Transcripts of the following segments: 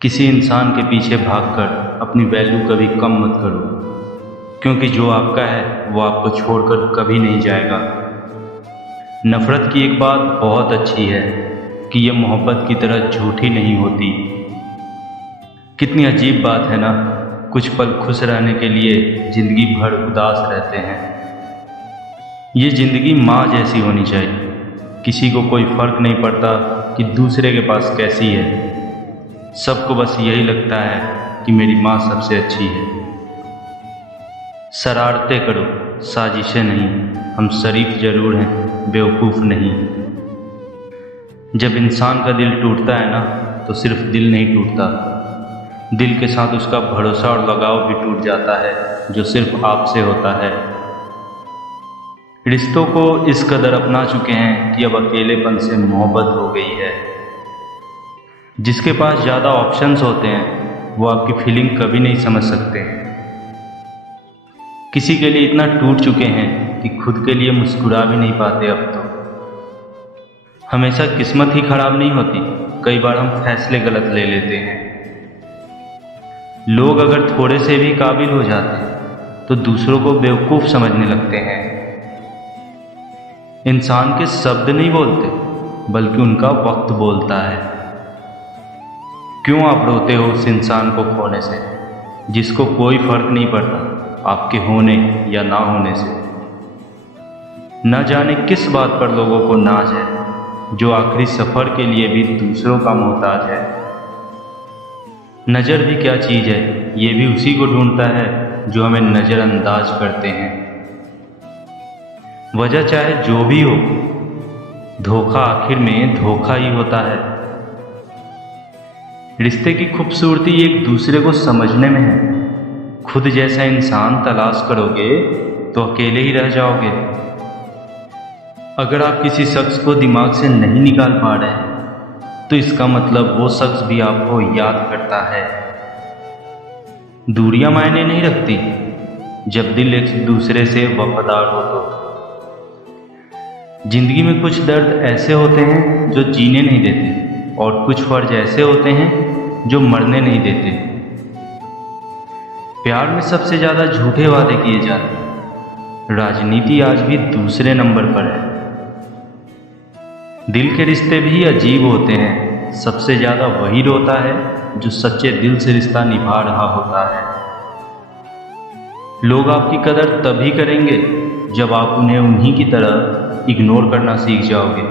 किसी इंसान के पीछे भागकर अपनी वैल्यू कभी कम मत करो, क्योंकि जो आपका है वो आपको छोड़कर कभी नहीं जाएगा। नफ़रत की एक बात बहुत अच्छी है कि यह मोहब्बत की तरह झूठी नहीं होती। कितनी अजीब बात है ना, कुछ पल खुश रहने के लिए ज़िंदगी भर उदास रहते हैं। ये ज़िंदगी माँ जैसी होनी चाहिए, किसी को कोई फ़र्क नहीं पड़ता कि दूसरे के पास कैसी है। सबको बस यही लगता है कि मेरी माँ सबसे अच्छी है। शरारतें करो, साजिशें नहीं, हम शरीफ जरूर हैं, बेवकूफ़ नहीं। जब इंसान का दिल टूटता है ना, तो सिर्फ दिल नहीं टूटता, दिल के साथ उसका भरोसा और लगाव भी टूट जाता है, जो सिर्फ आपसे होता है। रिश्तों को इस कदर अपना चुके हैं कि अब अकेलेपन से मोहब्बत हो गई है। जिसके पास ज़्यादा ऑप्शंस होते हैं वो आपकी फीलिंग कभी नहीं समझ सकते। किसी के लिए इतना टूट चुके हैं कि खुद के लिए मुस्कुरा भी नहीं पाते। अब तो हमेशा किस्मत ही खराब नहीं होती, कई बार हम फैसले गलत ले लेते हैं। लोग अगर थोड़े से भी काबिल हो जाते हैं तो दूसरों को बेवकूफ़ समझने लगते हैं। इंसान के शब्द नहीं बोलते, बल्कि उनका वक्त बोलता है। क्यों आप रोते हो उस इंसान को खोने से, जिसको कोई फर्क नहीं पड़ता आपके होने या ना होने से। न जाने किस बात पर लोगों को नाज है, जो आखिरी सफ़र के लिए भी दूसरों का मोहताज है। नज़र भी क्या चीज़ है, ये भी उसी को ढूंढता है जो हमें नज़रअंदाज करते हैं। वजह चाहे जो भी हो, धोखा आखिर में धोखा ही होता है। रिश्ते की खूबसूरती एक दूसरे को समझने में है। खुद जैसा इंसान तलाश करोगे तो अकेले ही रह जाओगे। अगर आप किसी शख्स को दिमाग से नहीं निकाल पा रहे तो इसका मतलब वो शख्स भी आपको याद करता है। दूरियां मायने नहीं रखती जब दिल एक दूसरे से वफादार हो तो। जिंदगी में कुछ दर्द ऐसे होते हैं जो जीने नहीं देते, और कुछ फर्ज ऐसे होते हैं जो मरने नहीं देते। प्यार में सबसे ज़्यादा झूठे वादे किए जाते हैं, राजनीति आज भी दूसरे नंबर पर है। दिल के रिश्ते भी अजीब होते हैं, सबसे ज़्यादा वही रोता है जो सच्चे दिल से रिश्ता निभा रहा होता है। लोग आपकी कदर तभी करेंगे जब आप उन्हें उन्हीं की तरह इग्नोर करना सीख जाओगे।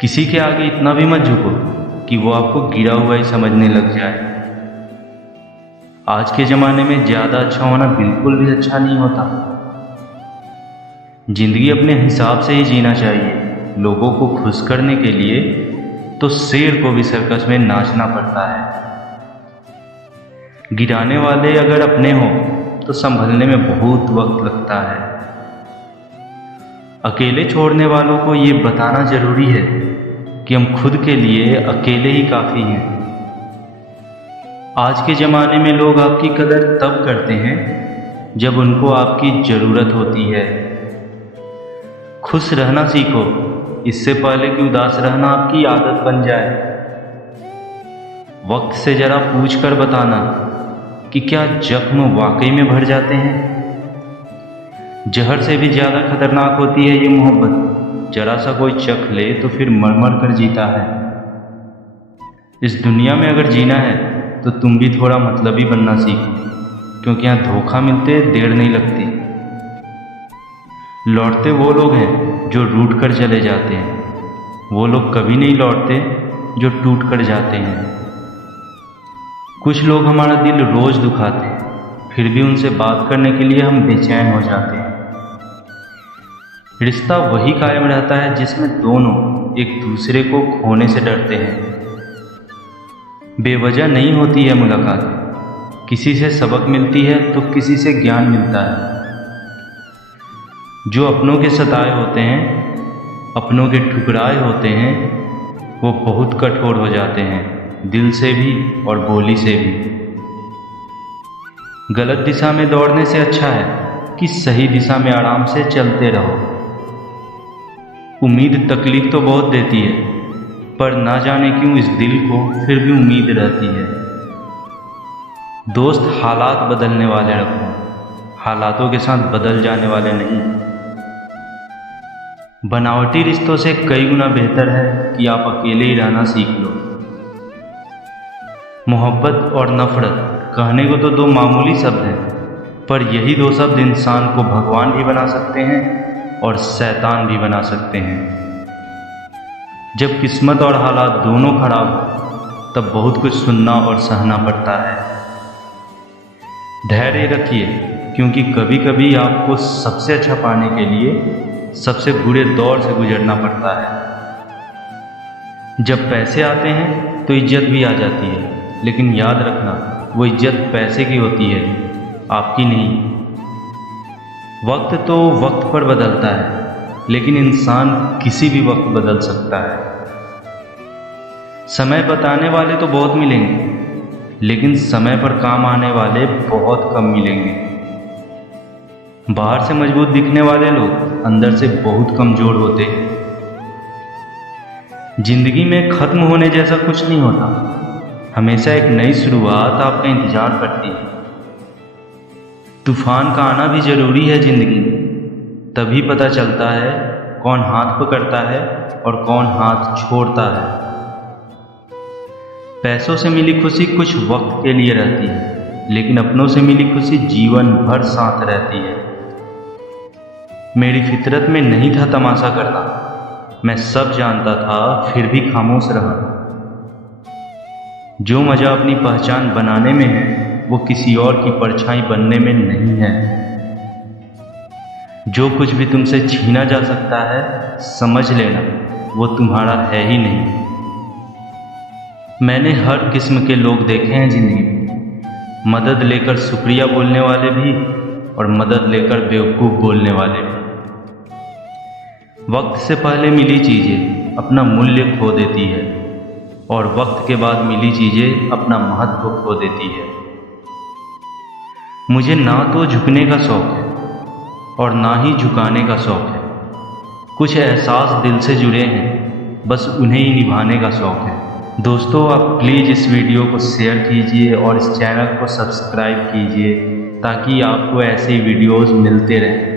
किसी के आगे इतना भी मत झुको कि वो आपको गिरा हुआ ही समझने लग जाए। आज के ज़माने में ज़्यादा अच्छा होना बिल्कुल भी अच्छा नहीं होता। जिंदगी अपने हिसाब से ही जीना चाहिए। लोगों को खुश करने के लिए तो शेर को भी सर्कस में नाचना पड़ता है। गिराने वाले अगर अपने हों तो संभलने में बहुत वक्त लगता है। अकेले छोड़ने वालों को ये बताना जरूरी है कि हम खुद के लिए अकेले ही काफ़ी हैं। आज के ज़माने में लोग आपकी कदर तब करते हैं जब उनको आपकी ज़रूरत होती है। खुश रहना सीखो, इससे पहले कि उदास रहना आपकी आदत बन जाए। वक्त से ज़रा पूछ कर बताना कि क्या जख्म वाकई में भर जाते हैं। जहर से भी ज़्यादा खतरनाक होती है ये मोहब्बत। जरा सा कोई चख ले तो फिर मर मर कर जीता है। इस दुनिया में अगर जीना है तो तुम भी थोड़ा मतलबी बनना सीखो, क्योंकि यहाँ धोखा मिलते देर नहीं लगती। लौटते वो लोग हैं जो रूठ कर चले जाते हैं, वो लोग कभी नहीं लौटते जो टूट कर जाते हैं। कुछ लोग हमारा दिल रोज़ दुखाते हैं, फिर भी उनसे बात करने के लिए हम बेचैन हो जाते हैं। रिश्ता वही कायम रहता है जिसमें दोनों एक दूसरे को खोने से डरते हैं। बेवजह नहीं होती है मुलाकात, किसी से सबक मिलती है तो किसी से ज्ञान मिलता है। जो अपनों के सताए होते हैं, अपनों के ठुकराए होते हैं, वो बहुत कठोर हो जाते हैं, दिल से भी और बोली से भी। गलत दिशा में दौड़ने से अच्छा है कि सही दिशा में आराम से चलते रहो। उम्मीद तकलीफ तो बहुत देती है, पर ना जाने क्यों इस दिल को फिर भी उम्मीद रहती है। दोस्त हालात बदलने वाले रखो, हालातों के साथ बदल जाने वाले नहीं। बनावटी रिश्तों से कई गुना बेहतर है कि आप अकेले ही रहना सीख लो। मोहब्बत और नफरत कहने को तो दो मामूली शब्द हैं, पर यही दो शब्द इंसान को भगवान भी बना सकते हैं और शैतान भी बना सकते हैं। जब किस्मत और हालात दोनों खराब हो तब बहुत कुछ सुनना और सहना पड़ता है। धैर्य रखिए, क्योंकि कभी कभी आपको सबसे अच्छा पाने के लिए सबसे बुरे दौर से गुजरना पड़ता है। जब पैसे आते हैं तो इज्जत भी आ जाती है, लेकिन याद रखना वो इज्जत पैसे की होती है, आपकी नहीं। वक्त तो वक्त पर बदलता है, लेकिन इंसान किसी भी वक्त बदल सकता है। समय बताने वाले तो बहुत मिलेंगे, लेकिन समय पर काम आने वाले बहुत कम मिलेंगे। बाहर से मजबूत दिखने वाले लोग अंदर से बहुत कमजोर होते हैं। जिंदगी में खत्म होने जैसा कुछ नहीं होता, हमेशा एक नई शुरुआत आपका इंतजार करती है। तूफान का आना भी जरूरी है जिंदगी में, तभी पता चलता है कौन हाथ पकड़ता है और कौन हाथ छोड़ता है। पैसों से मिली खुशी कुछ वक्त के लिए रहती है, लेकिन अपनों से मिली खुशी जीवन भर साथ रहती है। मेरी फितरत में नहीं था तमाशा करना, मैं सब जानता था फिर भी खामोश रहा। जो मजा अपनी पहचान बनाने में है वो किसी और की परछाई बनने में नहीं है। जो कुछ भी तुमसे छीना जा सकता है समझ लेना वो तुम्हारा है ही नहीं। मैंने हर किस्म के लोग देखे हैं जिंदगी में, मदद लेकर शुक्रिया बोलने वाले भी और मदद लेकर बेवकूफ़ बोलने वाले भी। वक्त से पहले मिली चीज़ें अपना मूल्य खो देती है और वक्त के बाद मिली चीज़ें अपना महत्व खो देती है। मुझे ना तो झुकने का शौक़ है और ना ही झुकाने का शौक़ है। कुछ एहसास दिल से जुड़े हैं, बस उन्हें ही निभाने का शौक़ है। दोस्तों, आप प्लीज़ इस वीडियो को शेयर कीजिए और इस चैनल को सब्सक्राइब कीजिए ताकि आपको ऐसे वीडियोज़ मिलते रहें।